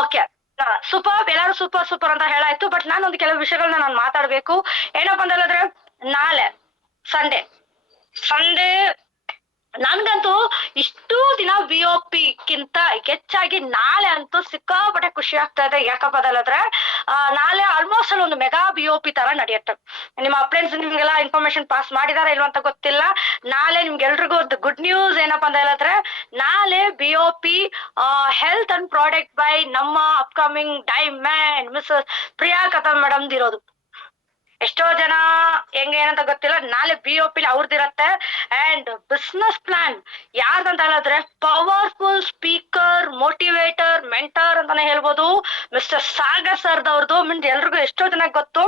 Okay, super. ಎಲ್ಲರೂ super super ಅಂತ ಹೇಳಾಯ್ತು. But ನಾನೊಂದು ಕೆಲವು ವಿಷಯಗಳನ್ನ ನಾನು ಮಾತಾಡ್ಬೇಕು. ಏನಪ್ಪಾ ಅಂತ ಹೇಳಿದ್ರೆ, ನಾಳೆ ಸಂಡೇ ನನ್ಗಂತೂ ಇಷ್ಟು ದಿನ BOP ಗಿಂತ ಹೆಚ್ಚಾಗಿ ನಾಳೆ ಅಂತೂ ಸಿಕ್ಕಾಪಟ್ಟೆ ಖುಷಿ ಆಗ್ತಾ ಇದೆ. ಯಾಕಪ್ಪ ಅಂತ ಹೇಳಿದ್ರೆ ನಾಳೆ ಆಲ್ಮೋಸ್ಟ್ ಅಲ್ಲಿ ಒಂದು ಮೆಗಾ BOP ತರ ನಡೆಯುತ್ತೆ. ನಿಮ್ಮ ಫ್ರೆಂಡ್ಸ್ ನಿಮ್ಗೆಲ್ಲ ಇನ್ಫಾರ್ಮೇಶನ್ ಪಾಸ್ ಮಾಡಿದಾರ ಇಲ್ವ ಅಂತ ಗೊತ್ತಿಲ್ಲ. ನಾಳೆ ನಿಮ್ಗೆಲ್ರಿಗೂ ಒಂದು ಗುಡ್ ನ್ಯೂಸ್ ಏನಪ್ಪಾ ಅಂತ ಹೇಳಿದ್ರೆ, ನಾಳೆ BOP health and product by ನಮ್ಮ upcoming diamond Mrs Priya Katham madam ಇರೋದು. ಎಷ್ಟೋ ಜನ ಹೆಂಗೆ ಏನಂತ ಗೊತ್ತಿಲ್ಲ, ನಾಳೆ BOP ಅವ್ರದ್ದಿರತ್ತೆ. ಅಂಡ್ ಬಿಸ್ನೆಸ್ ಪ್ಲಾನ್ ಯಾರ್ದಂತ ಹೇಳಿದ್ರೆ, ಪವರ್ಫುಲ್ ಸ್ಪೀಕರ್, ಮೋಟಿವೇಟರ್, ಮೆಂಟರ್ ಅಂತಾನೆ ಹೇಳ್ಬೋದು, ಮಿಸ್ಟರ್ ಸಾಗರ್ ಸರ್ದವ್ರದ್ದು. ಮೀನ್ಸ್ ಎಲ್ರಿಗೂ ಎಷ್ಟೋ ಜನ ಗೊತ್ತು,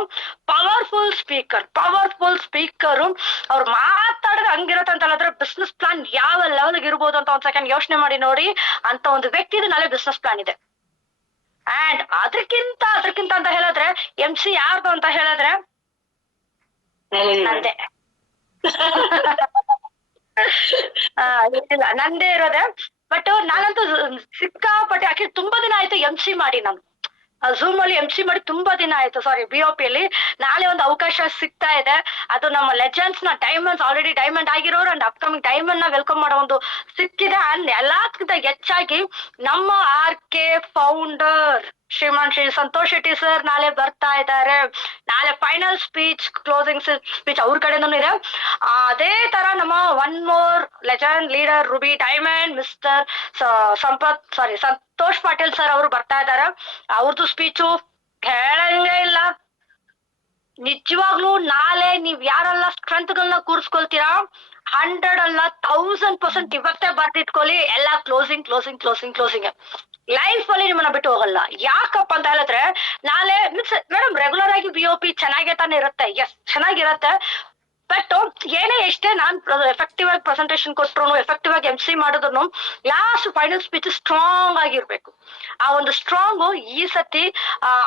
ಪವರ್ಫುಲ್ ಸ್ಪೀಕರ್ ಅವ್ರು ಮಾತಾಡಿದ್ರೆ ಹಂಗಿರತ್ತೆ ಅಂತ ಹೇಳಿದ್ರೆ, ಬಿಸ್ನೆಸ್ ಪ್ಲಾನ್ ಯಾವ ಲೆವೆಲ್ಗೆ ಇರ್ಬೋದು ಅಂತ ಒಂದ್ ಸೆಕೆಂಡ್ ಯೋಚನೆ ಮಾಡಿ ನೋಡಿ. ಅಂತ ಒಂದು ವ್ಯಕ್ತಿದು ನಾಳೆ ಬಿಸ್ನೆಸ್ ಪ್ಲಾನ್ ಇದೆ. ಅಂಡ್ ಅದಕ್ಕಿಂತ ಅಂತ ಹೇಳಿದ್ರೆ, MC ಯಾರ್ದು ಅಂತ ಹೇಳಿದ್ರೆ ನಂದೇ. ನಂದೇ ಇರೋದೆ. ಬಟ್ ನಾನಂತೂ ಸಿಕ್ಕಾಪಟ್ಟೆ ಯಾಕೆ ತುಂಬಾ ದಿನ ಆಯ್ತು MC ಮಾಡಿ. ನಾನು Zoom ಅಲ್ಲಿ MC ಮಾಡಿ ತುಂಬಾ ದಿನ ಆಯ್ತು. ಸಾರಿ, BOP ಅಲ್ಲಿ ನಾಳೆ ಒಂದು ಅವಕಾಶ ಸಿಗ್ತಾ ಇದೆ. ಅದು ನಮ್ಮ ಲೆಜೆಂಡ್ಸ್ ನ ಡೈಮಂಡ್ಸ್, ಆಲ್ರೆಡಿ ಡೈಮಂಡ್ ಆಗಿರೋರು ಅಂಡ್ ಅಪ್ಕಮಿಂಗ್ ಡೈಮಂಡ್ ನ ವೆಲ್ಕಮ್ ಮಾಡೋ ಒಂದು ಸಿಕ್ಕಿದೆ. ಅಂಡ್ ಎಲ್ಲದಕ್ಕಿಂತ ಹೆಚ್ಚಾಗಿ ನಮ್ಮ RK ಫೌಂಡರ್ ಶ್ರೀಮಾನ್ ಶ್ರೀ ಸಂತೋಷ್ ಶೆಟ್ಟಿ ಸರ್ ನಾಳೆ ಬರ್ತಾ ಇದ್ದಾರೆ. ನಾಳೆ ಫೈನಲ್ ಸ್ಪೀಚ್, ಕ್ಲೋಸಿಂಗ್ ಸ್ಪೀಚ್ ಅವ್ರ ಕಡೆನೂ ಇದೆ. ಅದೇ ತರ ನಮ್ಮ one more legend leader ruby diamond mister Santosh Patil sir ಅವರು ಬರ್ತಾ ಇದ್ದಾರೆ. ಅವ್ರದ್ದು ಸ್ಪೀಚು ಹೇಳಂಗೇ ಇಲ್ಲ. ನಿಜವಾಗ್ಲೂ ನಾಳೆ ನೀವ್ ಯಾರೆಲ್ಲ ಸ್ಟ್ರೆಂತ್ಗಳನ್ನ ಕೂರಿಸ್ಕೊಳ್ತೀರಾ, 100 ಅಲ್ಲ 1000% ಇವತ್ತೇ ಬರ್ದಿಟ್ಕೊಳ್ಳಿ. ಎಲ್ಲ ಕ್ಲೋಸಿಂಗ್ ಲೈಫ್ ಅಲ್ಲಿ ನಿಮ್ಮನ್ನ ಬಿಟ್ಟು ಹೋಗಲ್ಲ. ಯಾಕಪ್ಪ ಅಂತ ಹೇಳಿದ್ರೆ, ನಾಳೆ ಮೇಡಮ್ ರೆಗ್ಯುಲರ್ ಆಗಿ BOP ಚೆನ್ನಾಗೇ ತಾನೇ ಇರುತ್ತೆ. ಎಸ್, ಚೆನ್ನಾಗಿರತ್ತೆ. ಬಟ್ ಏನೇ ಎಷ್ಟೇ ನಾನ್ ಎಫೆಕ್ಟಿವ್ ಆಗಿ ಪ್ರೆಸೆಂಟೇಶನ್ ಕೊಟ್ರು, ಎಫೆಕ್ಟಿವ್ ಆಗಿ MC ಮಾಡಿದ್ರು, ಲಾಸ್ಟ್ ಫೈನಲ್ ಸ್ಪೀಚ್ ಸ್ಟ್ರಾಂಗ್ ಆಗಿರ್ಬೇಕು. ಆ ಒಂದು ಸ್ಟ್ರಾಂಗ್ ಈ ಸತಿ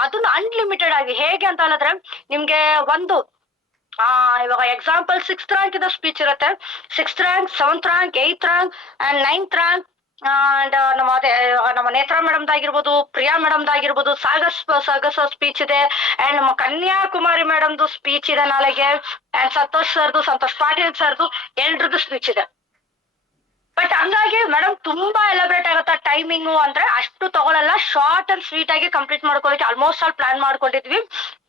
ಅದನ್ನ ಅನ್ಲಿಮಿಟೆಡ್ ಆಗಿ ಹೇಗೆ ಅಂತ ಹೇಳಿದ್ರೆ, ನಿಮ್ಗೆ ಒಂದು ಇವಾಗ ಎಕ್ಸಾಂಪಲ್ 6th ರ್ಯಾಂಕ್ ಇದ್ದ ಸ್ಪೀಚ್ ಇರುತ್ತೆ. 6th rank, 7th rank, 8th rank and 9th rank. And ನಮ್ಮ ನೇತ್ರಾ ಮೇಡಮ್ದಾಗಿರ್ಬೋದು, ಪ್ರಿಯಾ ಮೇಡಮ್ದಾಗಿರ್ಬೋದು, ಸಾಗರ್ ಸ್ಪೀಚ್ ಇದೆ. ಅಂಡ್ ನಮ್ಮ ಕನ್ಯಾಕುಮಾರಿ ಮೇಡಮ್ದು ಸ್ಪೀಚ್ ಇದೆ ನಾಳೆಗೆ. ಅಂಡ್ ಸಂತೋಷ್ ಪಾಟೀಲ್ ಸರ್ದು ಎಲ್ರದ್ದು ಸ್ಪೀಚ್ ಇದೆ. ಬಟ್ ಹಂಗಾಗಿ ಮೇಡಮ್ ತುಂಬಾ ಎಲಾಬ್ರೇಟ್ ಆಗುತ್ತಾ ಟೈಮಿಂಗು ಅಂದ್ರೆ ಅಷ್ಟು ತಗೊಳಲ್ಲ. ಶಾರ್ಟ್ ಅಂಡ್ ಸ್ವೀಟ್ ಆಗಿ ಕಂಪ್ಲೀಟ್ ಮಾಡ್ಕೊಳ್ಳಿಕ್ಕೆ ಆಲ್ಮೋಸ್ಟ್ ಆಲ್ ಪ್ಲಾನ್ ಮಾಡ್ಕೊಂಡಿದ್ವಿ.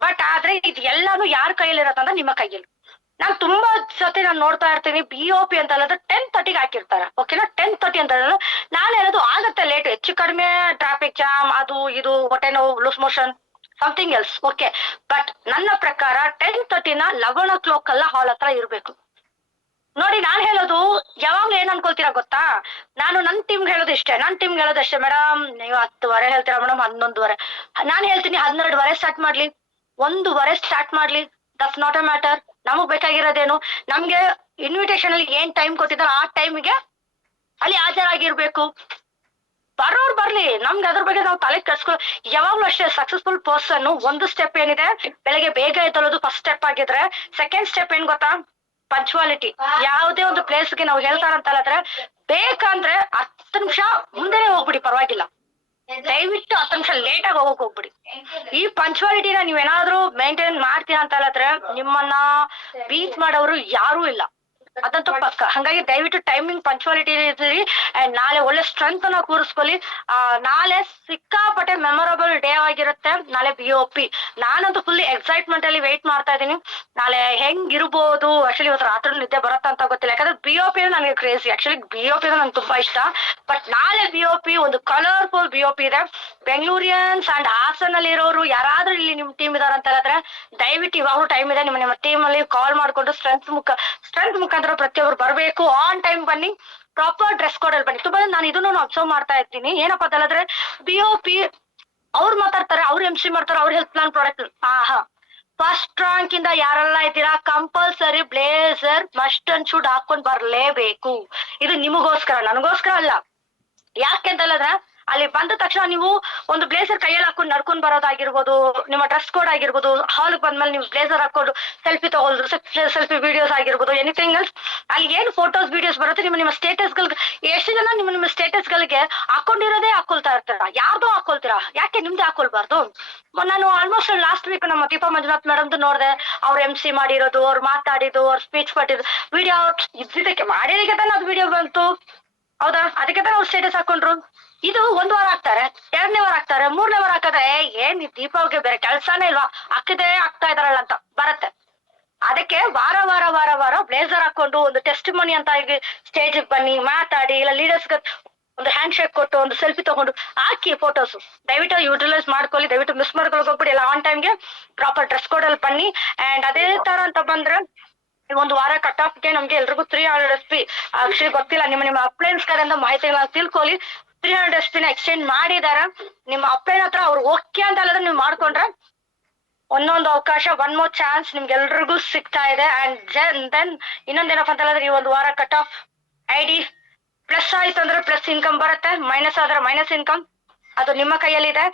ಬಟ್ ಆದ್ರೆ ಇದು ಎಲ್ಲಾನು ಯಾರ ಕೈಯಲ್ಲಿ ಇರತ್ತಂದ್ರೆ ನಿಮ್ಮ ಕೈಯಲ್ಲಿ. ನಾನ್ ತುಂಬಾ ಸತಿ ನಾನು ನೋಡ್ತಾ ಇರ್ತೀನಿ, BOP ಅಂತ ಹೇಳಿದ್ರೆ 10:30ಗೆ ಹಾಕಿರ್ತಾರೆ. ಓಕೆನಾ, 10:30 ಅಂತ ಹೇಳಿದ್ರೆ ನಾಳೆ ಹೇಳೋದು ಆಗತ್ತೆ ಲೇಟ್, ಹೆಚ್ಚು ಕಡಿಮೆ ಟ್ರಾಫಿಕ್ ಜಾಮ್, ಅದು ಇದು, ಹೊಟ್ಟೆ ನೋವು, loose motion, something else. Okay, but ನನ್ನ ಪ್ರಕಾರ 10:30ನ 11 o'clock ಅಲ್ಲ ಹಾಲ್ ಹತ್ರ ಇರ್ಬೇಕು. ನೋಡಿ, ನಾನ್ ಹೇಳೋದು ಯಾವಾಗ್ಲೂ ಏನ್ ಅನ್ಕೊಳ್ತೀರಾ ಗೊತ್ತಾ, ನಾನು ನನ್ ಟೀಮ್ಗೆ ಹೇಳೋದು ಇಷ್ಟೇ. ಮೇಡಮ್ ನೀವು 10:15 ಹೇಳ್ತೀರಾ ಮೇಡಮ್, 11:15. ನಾನ್ ಹೇಳ್ತೀನಿ 12:15 ಸ್ಟಾರ್ಟ್ ಮಾಡ್ಲಿ, 1:15 ಸ್ಟಾರ್ಟ್ ಮಾಡ್ಲಿ, ದಟ್ಸ್ ನಾಟ್ ಅ ಮ್ಯಾಟರ್. ನಮಗ್ ಬೇಕಾಗಿರೋದೇನು, ನಮ್ಗೆ ಇನ್ವಿಟೇಷನ್ ಅಲ್ಲಿ ಏನ್ ಟೈಮ್ ಕೊಟ್ಟಿದ್ದಾರೆ ಆ ಟೈಮ್ಗೆ ಅಲ್ಲಿ ಹಾಜರಾಗಿರ್ಬೇಕು. ಬರೋರು ಬರ್ಲಿ, ನಮ್ಗೆ ಅದ್ರ ಬಗ್ಗೆ ನಾವು ತಲೆ ಕೆಡ್ಸ್ಕೊಳ್ಳೋ. ಯಾವಾಗ್ಲೂ ಅಷ್ಟೇ, ಸಕ್ಸಸ್ಫುಲ್ ಪರ್ಸನ್ ಒಂದು ಸ್ಟೆಪ್ ಏನಿದೆ, ಬೆಳಗ್ಗೆ ಬೇಗ ಎದ್ದೊಳೋದು ಫಸ್ಟ್ ಸ್ಟೆಪ್ ಆಗಿದ್ರೆ, ಸೆಕೆಂಡ್ ಸ್ಟೆಪ್ ಏನ್ ಗೊತ್ತಾ, ಪಂಚುವಾಲಿಟಿ. ಯಾವುದೇ ಒಂದು ಪ್ಲೇಸ್ಗೆ ನಾವು ಹೇಳ್ತಾರಂತ ಹೇಳಿದ್ರೆ, ಬೇಕಂದ್ರೆ 10 ನಿಮಿಷ ಮುಂದೆನೆ ಹೋಗ್ಬಿಡಿ, ಪರವಾಗಿಲ್ಲ. ದಯವಿಟ್ಟು 10 ನಿಮಿಷ ಲೇಟ್ ಆಗಿ ಹೋಗ್ಬಿಡಿ. ಈ ಪಂಚುವಾಲಿಟಿನ ನೀವೇನಾದ್ರೂ ಮೇಂಟೈನ್ ಮಾಡ್ತೀರಾ ಅಂತ ಹೇಳಿದ್ರೆ, ನಿಮ್ಮನ್ನ ಬೀಟ್ ಮಾಡೋರು ಯಾರೂ ಇಲ್ಲ, ಅದಂತೂ ಪಕ್ಕ. ಹಂಗಾಗಿ ದಯವಿಟ್ಟು ಟೈಮಿಂಗ್ ಪಂಚುವಾಲಿಟಿ ಇರ್ತೀರಿ. ಅಂಡ್ ನಾಳೆ ಒಳ್ಳೆ ಸ್ಟ್ರೆಂತ್ ಅನ್ನ ಕೂರಿಸ್ಕೊಳ್ಳಿ. ನಾಳೆ ಸಿಕ್ಕಾಪಟ್ಟೆ ಮೆಮೊರಬಲ್ ಡೇ ಆಗಿರುತ್ತೆ. ನಾಳೆ BOP ನಾನಂತೂ ಫುಲ್ಲಿ ಎಕ್ಸೈಟ್ಮೆಂಟ್ ಅಲ್ಲಿ ವೇಟ್ ಮಾಡ್ತಾ ಇದ್ದೀನಿ. ನಾಳೆ ಹೆಂಗಿರ್ಬೋದು, ಆಕ್ಚುಲಿ ಇವತ್ತು ರಾತ್ರಿ ನಿದ್ದೆ ಬರುತ್ತಾ ಅಂತ ಗೊತ್ತಿಲ್ಲ. ಯಾಕಂದ್ರೆ BOP ನನಗೆ ಕ್ರೇಜಿ. ಆಕ್ಚುಲಿ BOP ನಂಗೆ ತುಂಬಾ ಇಷ್ಟ. ಬಟ್ ನಾಳೆ BOP ಒಂದು ಕಲರ್ಫುಲ್ BOP ಇದೆ. ಬೆಂಗಳೂರಿಯನ್ಸ್ ಅಂಡ್ ಹಾಸನಲ್ಲಿ ಇರೋರು ಯಾರಾದ್ರೂ ಇಲ್ಲಿ ನಿಮ್ ಟೀಮ್ ಇದಾರ ಅಂತ ಹೇಳಿದ್ರೆ, ದಯವಿಟ್ಟು ಇವಾಗೂ ಟೈಮ್ ಇದೆ. ನಿಮ್ಮ ಟೀಮ್ ಅಲ್ಲಿ ಕಾಲ್ ಮಾಡ್ಕೊಂಡು ಸ್ಟ್ರೆಂತ್ ಮುಖಾಂತರ ಪ್ರತಿಯೊಬ್ರು ಬರ್ಬೇಕು. ಆನ್ ಟೈಮ್ ಬನ್ನಿ, ಪ್ರಾಪರ್ ಡ್ರೆಸ್ ಕೋಡ್ ಅಲ್ಲಿ ಬನ್ನಿ. ತುಂಬಾ ನಾನು ಇದನ್ನು ಅಬ್ಸರ್ವ್ ಮಾಡ್ತಾ ಇರ್ತೀನಿ. ಏನಪ್ಪಾ ಅಂತ ಹೇಳಿದ್ರೆ, BOP ಅವ್ರು ಮಾತಾಡ್ತಾರೆ, ಅವ್ರು MC ಮಾಡ್ತಾರೆ, ಅವ್ರ health plan product. First rank ಇಂದ ಯಾರೆಲ್ಲ ಇದ್ದೀರಾ, compulsory blazer must and should ಹಾಕೊಂಡ್ ಬರ್ಲೇಬೇಕು. ಇದು ನಿಮಗೋಸ್ಕರ, ನನಗೋಸ್ಕರ ಅಲ್ಲ. ಯಾಕೆ ಅಂತ ಹೇಳಿದ್ರೆ, ಅಲ್ಲಿ ಬಂದ ತಕ್ಷಣ ನೀವು ಒಂದು ಬ್ಲೇಸರ್ ಕೈಯಲ್ಲಿ ಹಾಕೊಂಡು ನಡ್ಕೊಂಡ್ ಬರೋದಾಗಿರ್ಬೋದು, ನಿಮ್ಮ ಡ್ರೆಸ್ ಕೋಡ್ ಆಗಿರ್ಬೋದು, ಹಾಲ್ಗೆ ಬಂದ್ಮೇಲೆ ನೀವು ಬ್ಲೇಸರ್ ಹಾಕೊಂಡು ಸೆಲ್ಫಿ ತಗೊಳ್ಳೋದು, ಸೆಲ್ಫಿ ವಿಡಿಯೋಸ್ ಆಗಿರ್ಬೋದು, ಎನಿಥಿಂಗ್ ಎಲ್ಸ್. ಅಲ್ಲಿ ಏನು ಫೋಟೋಸ್ ವಿಡಿಯೋಸ್ ಬರುತ್ತೆ ನಿಮ್ಮ ಸ್ಟೇಟಸ್ಗಳಿಗೆ. ಎಷ್ಟು ಜನ ನಿಮ್ಮ ಸ್ಟೇಟಸ್ಗಳಿಗೆ ಹಾಕೊಂಡಿರೋದೇ ಹಾಕೊಳ್ತಾ ಇರ್ತೀರಾ, ಯಾರ್ದೋ ಹಾಕೊಳ್ತೀರಾ, ಯಾಕೆ ನಿಮ್ದೇ ಹಾಕೊಳ್ಬಾರ್ದು? ನಾನು ಆಲ್ಮೋಸ್ಟ್ ಲಾಸ್ಟ್ ವೀಕ್ ನಮ್ಮ ದೀಪಾ ಮಂಜುನಾಥ್ ಮೇಡಮ್ದು ನೋಡಿದೆ. ಅವ್ರು MC ಮಾಡಿರೋದು, ಅವ್ರು ಮಾತಾಡಿದ್ದು, ಅವ್ರು ಸ್ಪೀಚ್ ಕೊಟ್ಟಿದ್ದು ವಿಡಿಯೋ ಇದ್ದಕ್ಕೆ ಮಾಡಿದಕ್ಕೆ ತಾನೆ ಅದು ವಿಡಿಯೋ ಬಂತು, ಹೌದಾ? ಅದಕ್ಕೆ ತಾನೆ ಅವ್ರು ಸ್ಟೇಟಸ್ ಹಾಕೊಂಡ್ರು. ಇದು 1 ವಾರ ಹಾಕ್ತಾರೆ, 2ನೇ ವಾರ ಹಾಕ್ತಾರೆ, 3ನೇ ವಾರ ಹಾಕಿದ್ರೆ ಏನ್ ದೀಪಾವಳಿಗೆ ಬೇರೆ ಕೆಲ್ಸಾನೇ ಇಲ್ವಾ, ಹಾಕಿದ್ರೆ ಆಗ್ತಾ ಇದಾರಲ್ಲ ಅಂತ ಬರತ್ತೆ. ಅದಕ್ಕೆ ವಾರ ವಾರ ವಾರ ವಾರ ಬ್ಲೇಸರ್ ಹಾಕೊಂಡು ಒಂದು ಟೆಸ್ಟ್ ಮನಿ ಅಂತ ಸ್ಟೇಜ್ ಬನ್ನಿ, ಮಾತಾಡಿ, ಇಲ್ಲ ಲೀಡರ್ಸ್ ಒಂದು ಹ್ಯಾಂಡ್ ಶೇಕ್ ಕೊಟ್ಟು ಒಂದು ಸೆಲ್ಫಿ ತಗೊಂಡು ಹಾಕಿ ಫೋಟೋಸ್. ದಯವಿಟ್ಟು ಯೂಟಿಲೈಸ್ ಮಾಡ್ಕೊಳ್ಳಿ, ದಯವಿಟ್ಟು ಮಿಸ್ ಮಾಡ್ಕೊಳಕ್ ಹೋಗ್ಬಿಡಿ. ಎಲ್ಲ ಆನ್ ಟೈಮ್ಗೆ ಪ್ರಾಪರ್ ಡ್ರೆಸ್ ಕೋಡ್ ಅಲ್ಲಿ ಬನ್ನಿ. ಅಂಡ್ ಅದೇ ತರ ಅಂತ ಬಂದ್ರೆ ಒಂದು ವಾರ ಕಟ್ ಆಫ್ಗೆ ನಮ್ಗೆ ಎಲ್ರಿಗೂ 300 SP ಆಕ್ಚುಲಿ ಗೊತ್ತಿಲ್ಲ, ನಿಮ್ಮ ಅಪ್ಲೈನ್ಸ್ ಕಡೆಯಿಂದ ಮಾಹಿತಿಗಳನ್ನ ತಿಳ್ಕೊಳ್ಳಿ. 300 SP ಎಕ್ಸ್ಚೇಂಜ್ ಮಾಡಿದಾರ. ನಿಮ್ಮ ಅಪ್ಲೈನ್ ಹತ್ರ ಅವ್ರು ಓಕೆ ಅಂತ ಹೇಳಿದ್ರೆ ನೀವು ಮಾಡ್ಕೊಂಡ್ರೆ ಒಂದೊಂದು ಅವಕಾಶ, ಒನ್ ಮೋರ್ ಚಾನ್ಸ್ ನಿಮ್ಗೆಲ್ರಿಗೂ ಸಿಗ್ತಾ ಇದೆ. ಅಂಡ್ ದೆನ್ ಇನ್ನೊಂದೇನಪ್ಪ ಅಂತ ಹೇಳಿದ್ರೆ, ಈ 1 ವಾರ ಕಟ್ ಆಫ್ ID ಪ್ಲಸ್ ಆಯ್ತು ಅಂದ್ರೆ ಪ್ಲಸ್ ಇನ್ಕಮ್ ಬರುತ್ತೆ, ಮೈನಸ್ ಆದ್ರೆ ಮೈನಸ್ ಇನ್ಕಮ್. ಅದು ನಿಮ್ಮ ಕೈಯಲ್ಲಿದೆ.